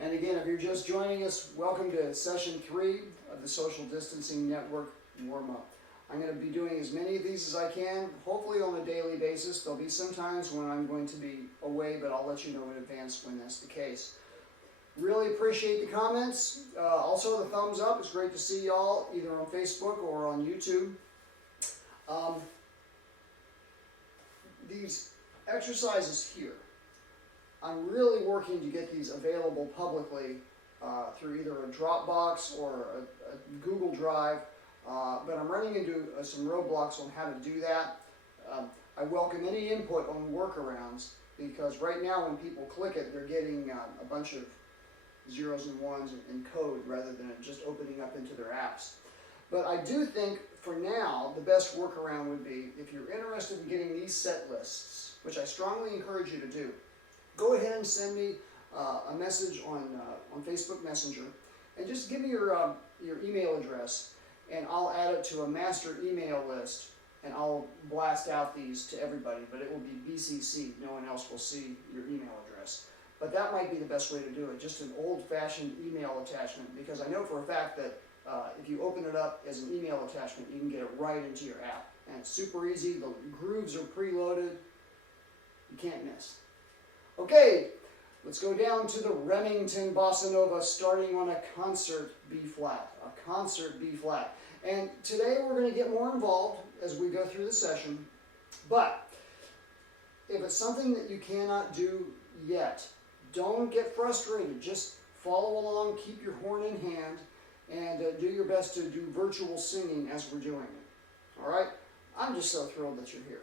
And again, if you're just joining us, welcome to session 3 of the Social Distancing Network warm-up. I'm going to be doing as many of these as I can, hopefully on a daily basis. There'll be some times when I'm going to be away, but I'll let you know in advance when that's the case. Really appreciate the comments. Also the thumbs up. It's great to see y'all either on Facebook or on YouTube. These exercises here, I'm really working to get these available publicly through either a Dropbox or a Google Drive, but I'm running into some roadblocks on how to do that. I welcome any input on workarounds, because right now when people click it, they're getting a bunch of zeros and ones in code rather than it just opening up into their apps. But I do think for now the best workaround would be, if you're interested in getting these set lists, which I strongly encourage you to do, go ahead and send me a message on Facebook Messenger, and just give me your email address, and I'll add it to a master email list, and I'll blast out these to everybody, but it will be BCC. No one else will see your email address. But that might be the best way to do it, just an old-fashioned email attachment, because I know for a fact that if you open it up as an email attachment, you can get it right into your app. And it's super easy. The grooves are preloaded. You can't miss. Okay, let's go down to the Remington Bossa Nova, starting on a concert B-flat. A concert B-flat. And today we're going to get more involved as we go through the session. But if it's something that you cannot do yet, don't get frustrated. Just follow along, keep your horn in hand, and do your best to do virtual singing as we're doing it. All right? I'm just so thrilled that you're here.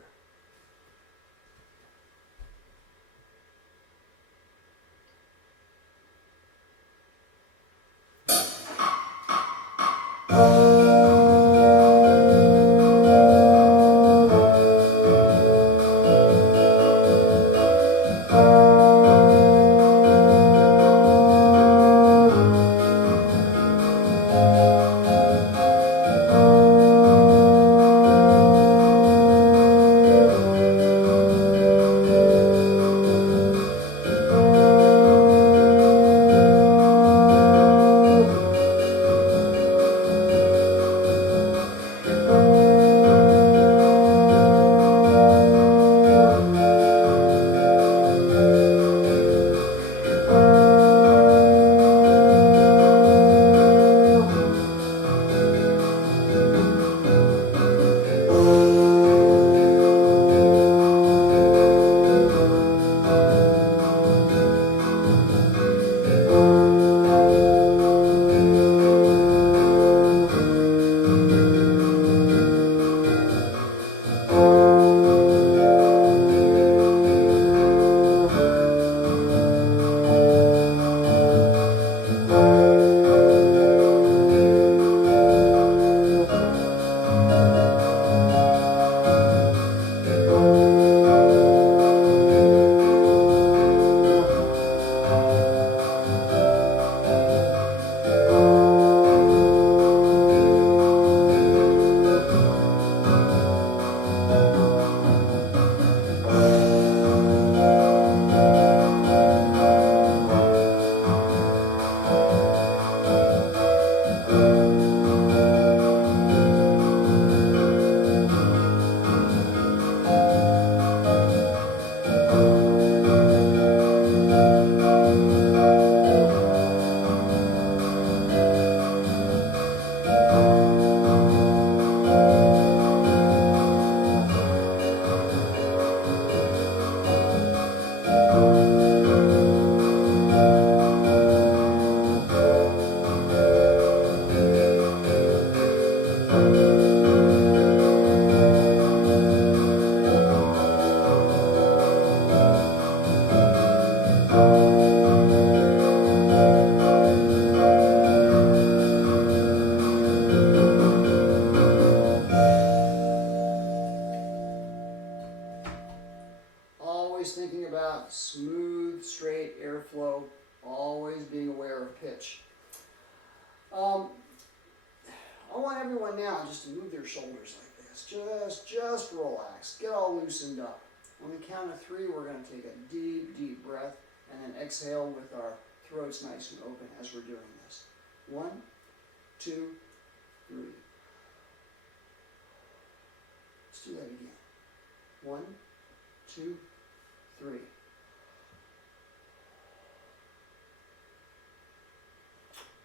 Smooth, straight airflow, always being aware of pitch. I want everyone now just to move their shoulders like this. Just relax. Get all loosened up. On the count of 3, we're going to take a deep, deep breath and then exhale with our throat's nice and open as we're doing this. 1, 2, 3. Let's do that again. 1, 2, 3.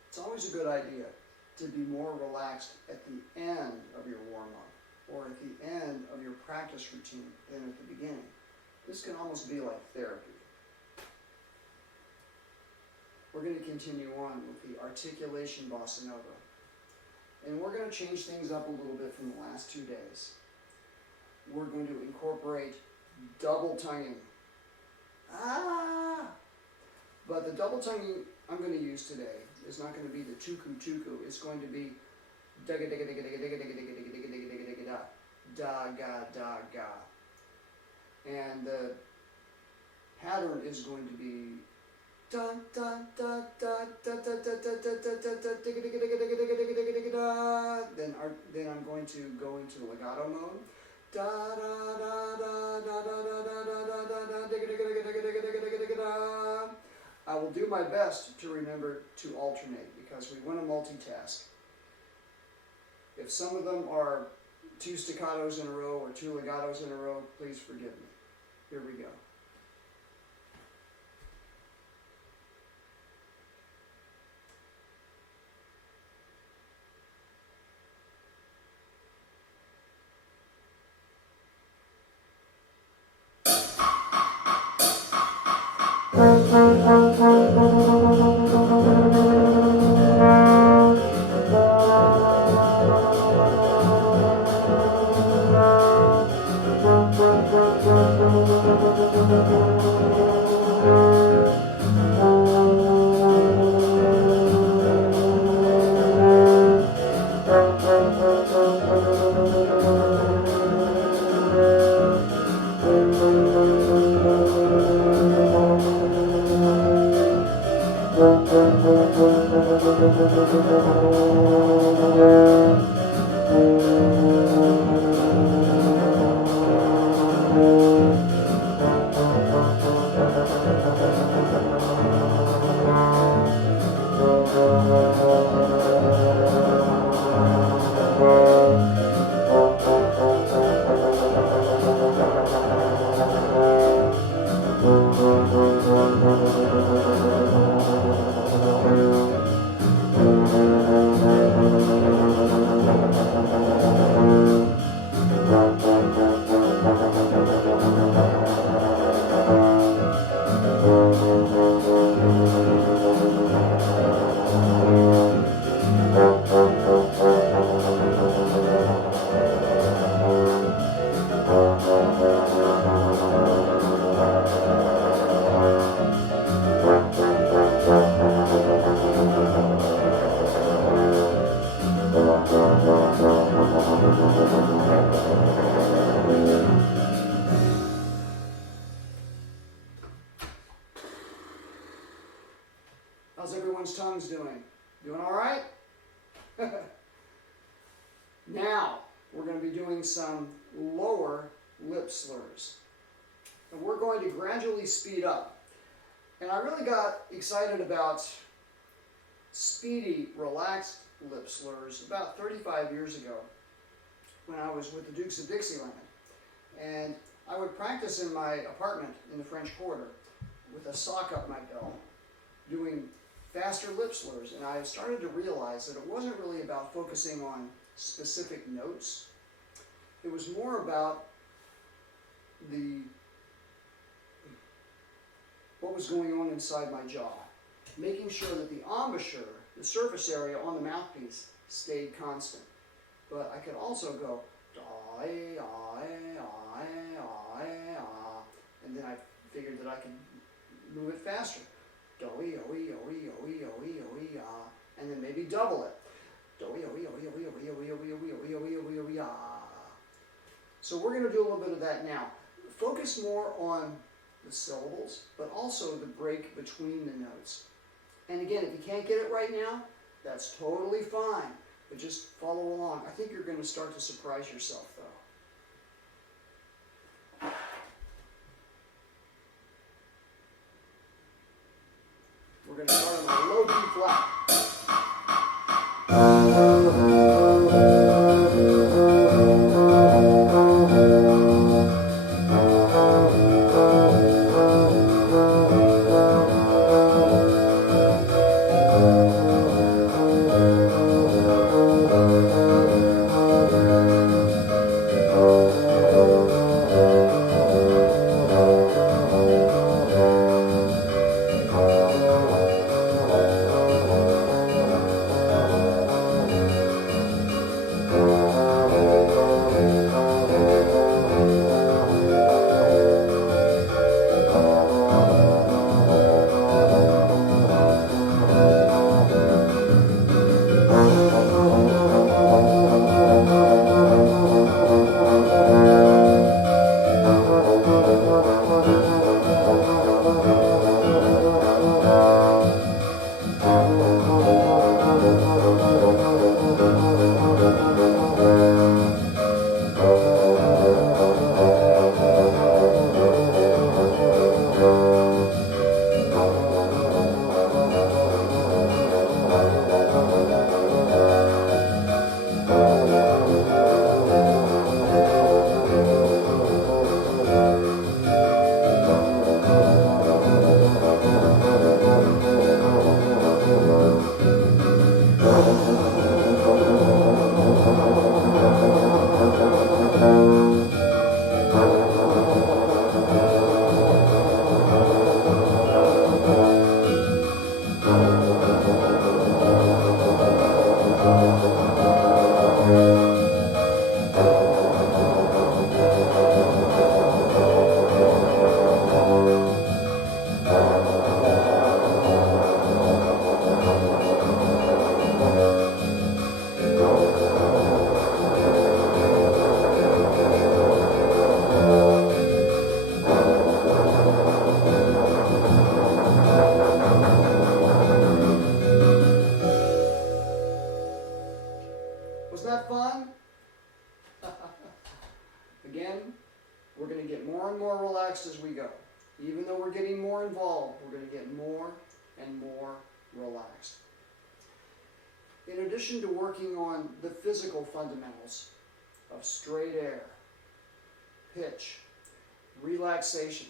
It's always a good idea to be more relaxed at the end of your warm-up or at the end of your practice routine than at the beginning. This can almost be like therapy. We're going to continue on with the articulation bossa nova. And we're going to change things up a little bit from the last 2 days. We're going to incorporate double tonguing. But the double tonguing I'm going to use today is not going to be the tuku tuku. It's going to be da ga da ga da ga da ga da ga da ga da ga da ga da ga da ga da da ga da ga. And the pattern is going to be dun dun dun dun dun dun dun dun dun dun dun. Then I'm going to go into legato mode. Da da da da da da da da da da da. I will do my best to remember to alternate because we want to multitask. If some of them are 2 staccatos in a row or 2 legatos in a row, please forgive me. Here we go. How's everyone's tongues doing? Doing all right? Now, we're going to be doing some lower lip slurs. And we're going to gradually speed up. And I really got excited about speedy, relaxed lip slurs about 35 years ago when I was with the Dukes of Dixieland. And I would practice in my apartment in the French Quarter with a sock up my belt, doing faster lip slurs. And I started to realize that it wasn't really about focusing on specific notes. It was more about what was going on inside my jaw, making sure that the embouchure, the surface area on the mouthpiece, stayed constant. But I could also go and then I figured that I could move it faster. And then maybe double it. So we're going to do a little bit of that now. Focus more on the syllables, but also the break between the notes. And again, if you can't get it right now, that's totally fine. But just follow along. I think you're going to start to surprise yourself, though. We're going to start on a low B flat. Was that fun? Again, we're going to get more and more relaxed as we go. Even though we're getting more involved, we're going to get more and more relaxed. In addition to working on the physical fundamentals of straight air, pitch, relaxation,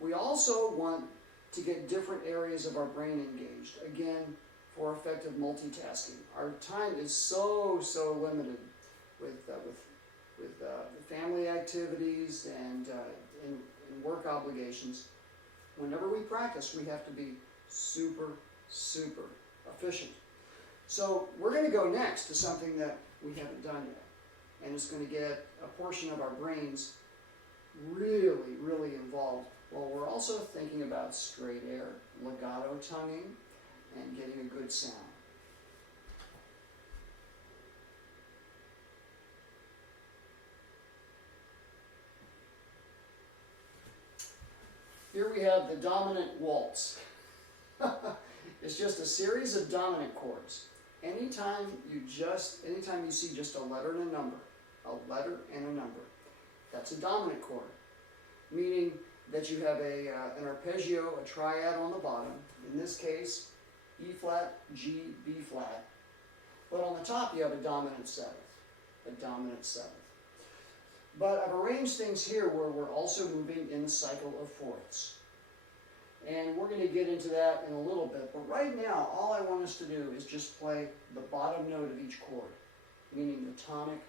we also want to get different areas of our brain engaged, again, for effective multitasking. Our time is so limited with family activities and work obligations. Whenever we practice, we have to be super efficient. So we're going to go next to something that we haven't done yet, and it's going to get a portion of our brains really involved, while we're also thinking about straight air, legato tonguing, and getting a good sound. Here we have the Dominant Waltz. It's just a series of dominant chords. Anytime you see just a letter and a number, that's a dominant chord, meaning that you have an arpeggio, a triad on the bottom, in this case, E flat, G, B flat, but on the top you have a dominant seventh. But I've arranged things here where we're also moving in the cycle of fourths. And we're going to get into that in a little bit, but right now all I want us to do is just play the bottom note of each chord, meaning the tonic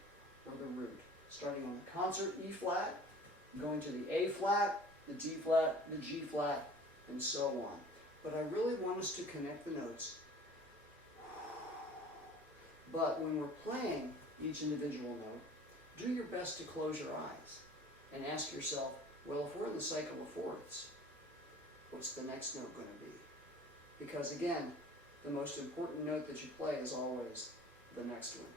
or the root. Starting on the concert E flat, going to the A flat, the D flat, the G flat, and so on. But I really want us to connect the notes. But when we're playing each individual note, do your best to close your eyes and ask yourself, well, if we're in the cycle of fourths, what's the next note going to be? Because again, the most important note that you play is always the next one.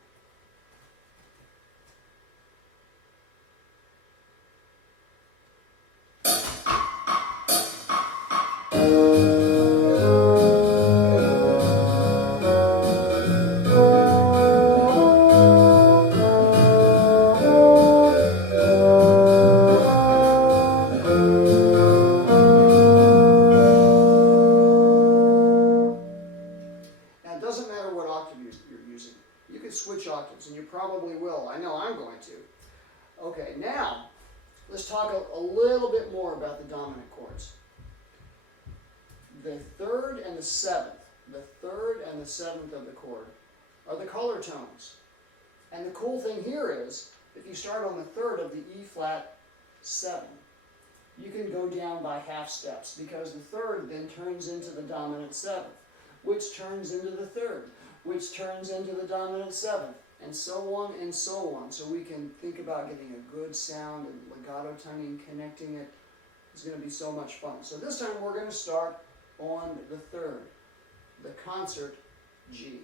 probably will. I know I'm going to. Okay, now let's talk a little bit more about the dominant chords. The third and the seventh of the chord are the color tones. And the cool thing here is, if you start on the third of the E flat 7, you can go down by half steps, because the third then turns into the dominant 7th, which turns into the third, which turns into the dominant 7th, and so on and so on. So we can think about getting a good sound and legato tonguing, connecting it. It's going to be so much fun. So this time we're going to start on the third, the concert G.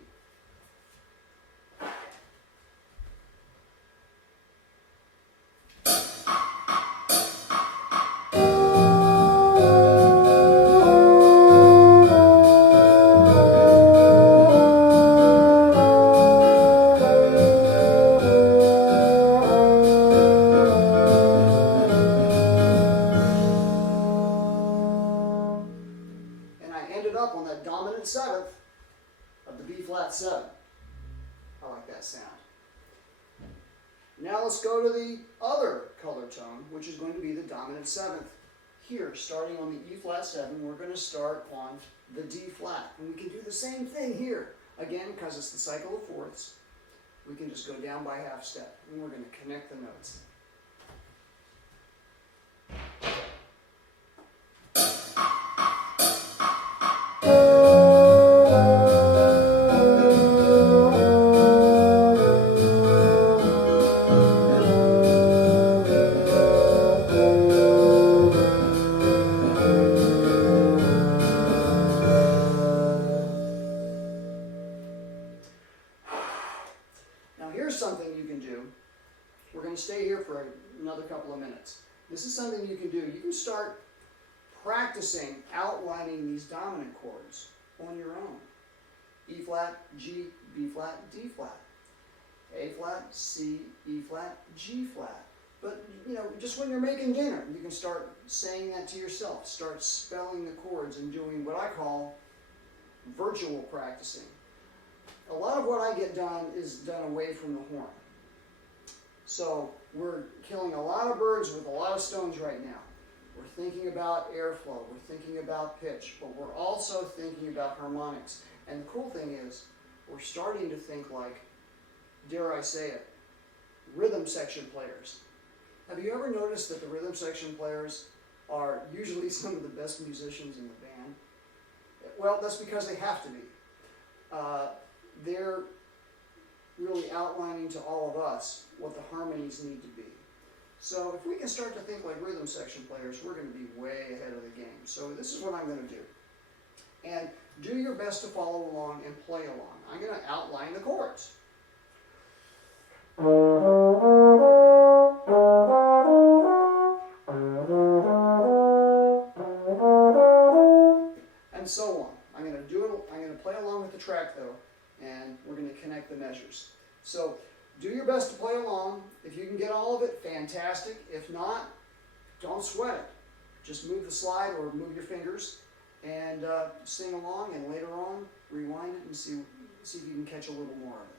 Up on that dominant 7th of the B flat 7. I like that sound. Now let's go to the other color tone, which is going to be the dominant 7th. Here, starting on the E flat 7, we're going to start on the D flat. And we can do the same thing here. Again, because it's the cycle of fourths, we can just go down by half step. And we're going to connect the notes. Something you can do. We're going to stay here for another couple of minutes. This is something you can do. You can start practicing outlining these dominant chords on your own. E flat, G, B flat, D flat, A flat, C, E flat, G flat. But, you know, just when you're making dinner, you can start saying that to yourself. Start spelling the chords and doing what I call virtual practicing. A lot of what I get done is done away from the horn. So we're killing a lot of birds with a lot of stones right now. We're thinking about airflow, we're thinking about pitch, but we're also thinking about harmonics. And the cool thing is, we're starting to think like, dare I say it, rhythm section players. Have you ever noticed that the rhythm section players are usually some of the best musicians in the band? Well, that's because they have to be. They're really outlining to all of us what the harmonies need to be. So if we can start to think like rhythm section players, we're going to be way ahead of the game. So this is what I'm going to do. And do your best to follow along and play along. I'm going to outline the chords. And so on. I'm going to play along with the track though. And we're going to connect the measures. So do your best to play along. If you can get all of it, fantastic. If not, don't sweat it. Just move the slide or move your fingers and sing along, and later on rewind it and see if you can catch a little more of it.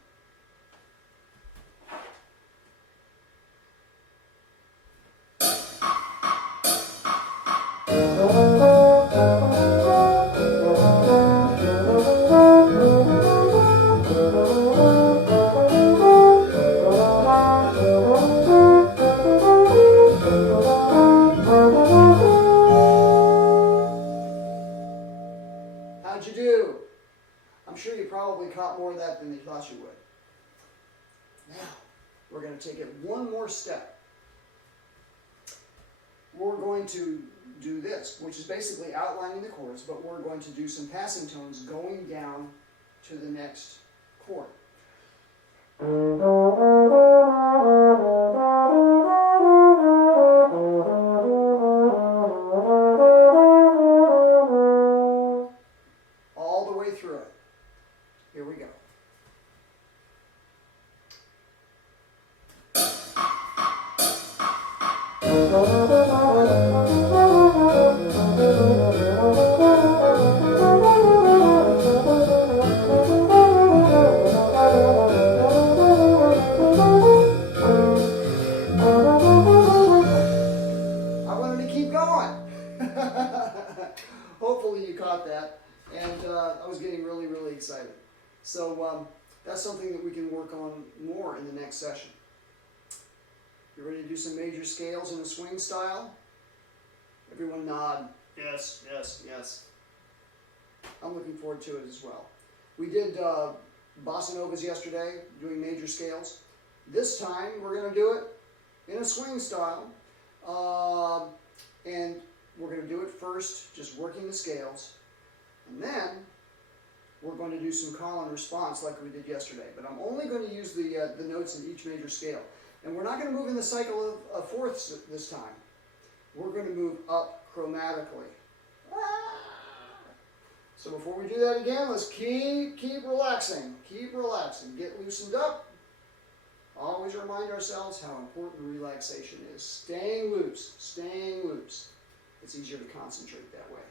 How'd you do? I'm sure you probably caught more of that than you thought you would. Now, we're going to take it one more step. We're going to do this, which is basically outlining the chords, but we're going to do some passing tones going down to the next chord. All the way through it. Here we go. Hopefully you caught that. And I was getting really, really excited. So that's something that we can work on more in the next session. You ready to do some major scales in a swing style? Everyone nod. Yes, yes, yes. I'm looking forward to it as well. We did bossa novas yesterday, doing major scales. This time we're going to do it in a swing style. And we're going to do it first, just working the scales. And then we're going to do some call and response like we did yesterday. But I'm only going to use the notes in each major scale. And we're not going to move in the cycle of fourths this time. We're going to move up chromatically. So before we do that again, let's keep relaxing. Keep relaxing. Get loosened up. Always remind ourselves how important relaxation is. Staying loose. Staying loose. It's easier to concentrate that way.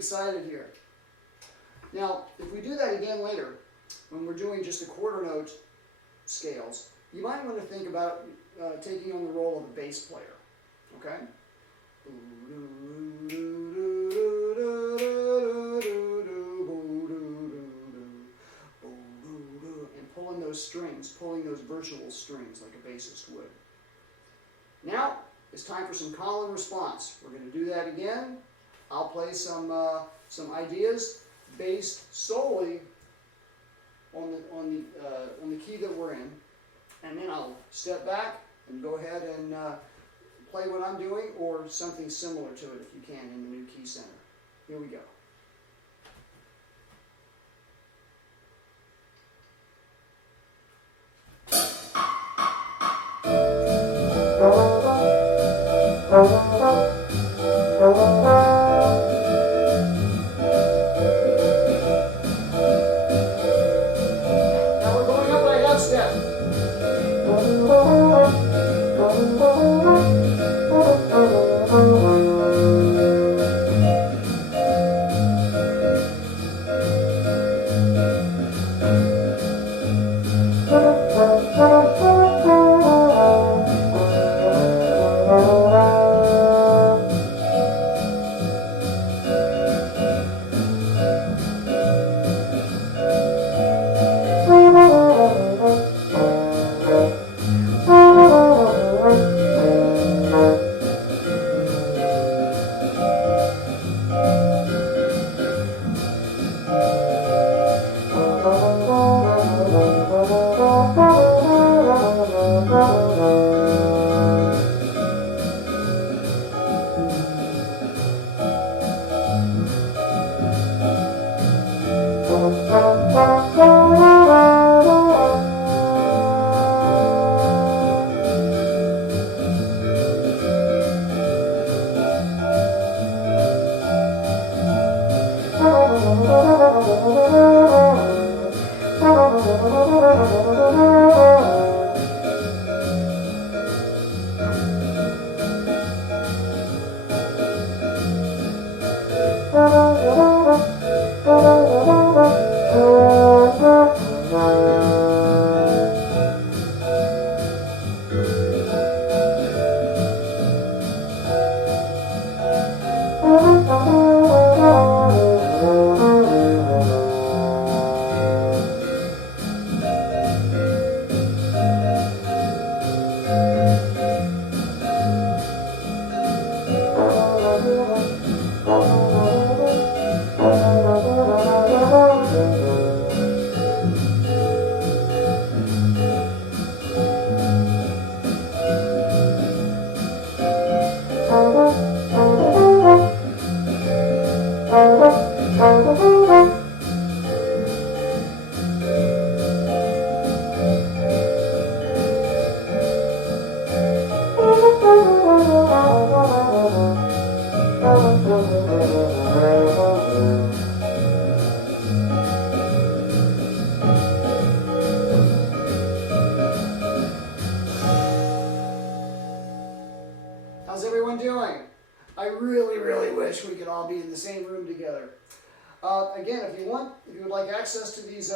excited here. Now, if we do that again later, when we're doing just the quarter note scales, you might want to think about taking on the role of a bass player, okay? And pulling those strings, pulling those virtual strings like a bassist would. Now, it's time for some call and response. We're going to do that again. I'll play some ideas based solely on the key that we're in, and then I'll step back and go ahead and play what I'm doing or something similar to it if you can in the new key center. Here we go. How's everyone doing? I really wish we could all be in the same room together. Again, if you would like access to these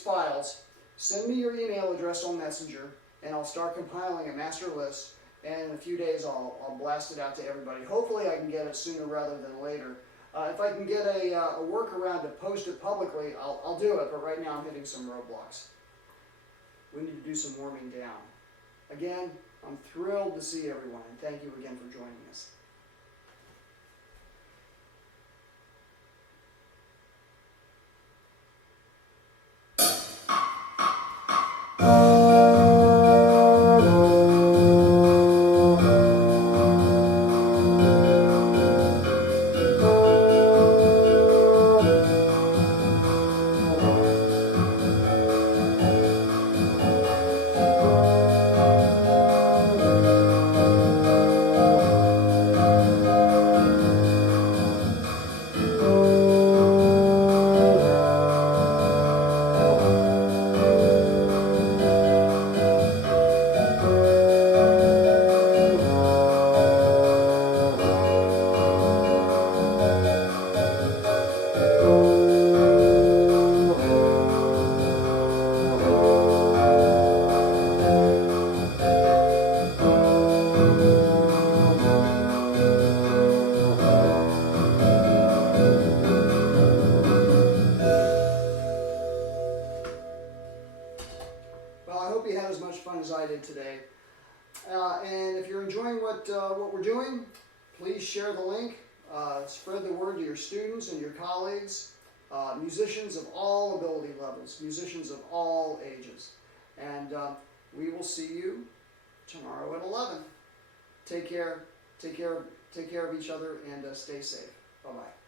files, send me your email address on Messenger, and I'll start compiling a master list. And in a few days, I'll blast it out to everybody. Hopefully, I can get it sooner rather than later. If I can get a workaround to post it publicly, I'll do it. But right now, I'm hitting some roadblocks. We need to do some warming down. Again, I'm thrilled to see everyone, and thank you again for joining us. You had as much fun as I did today. And if you're enjoying what we're doing, please share the link, spread the word to your students and your colleagues, musicians of all ability levels, musicians of all ages. And we will see you tomorrow at 11. Take care of each other, and stay safe. Bye-bye.